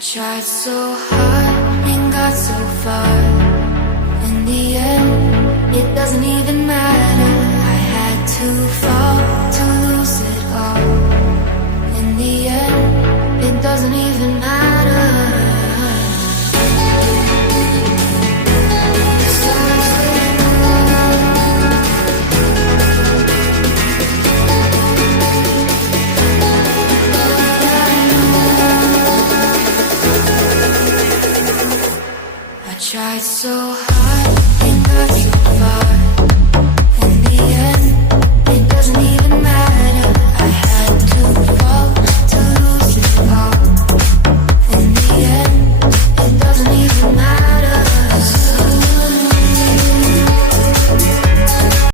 tried so hard and got so far. In the end, it doesn't even matter. I had to fall to lose it all. In the end, it doesn't even matter. Tried so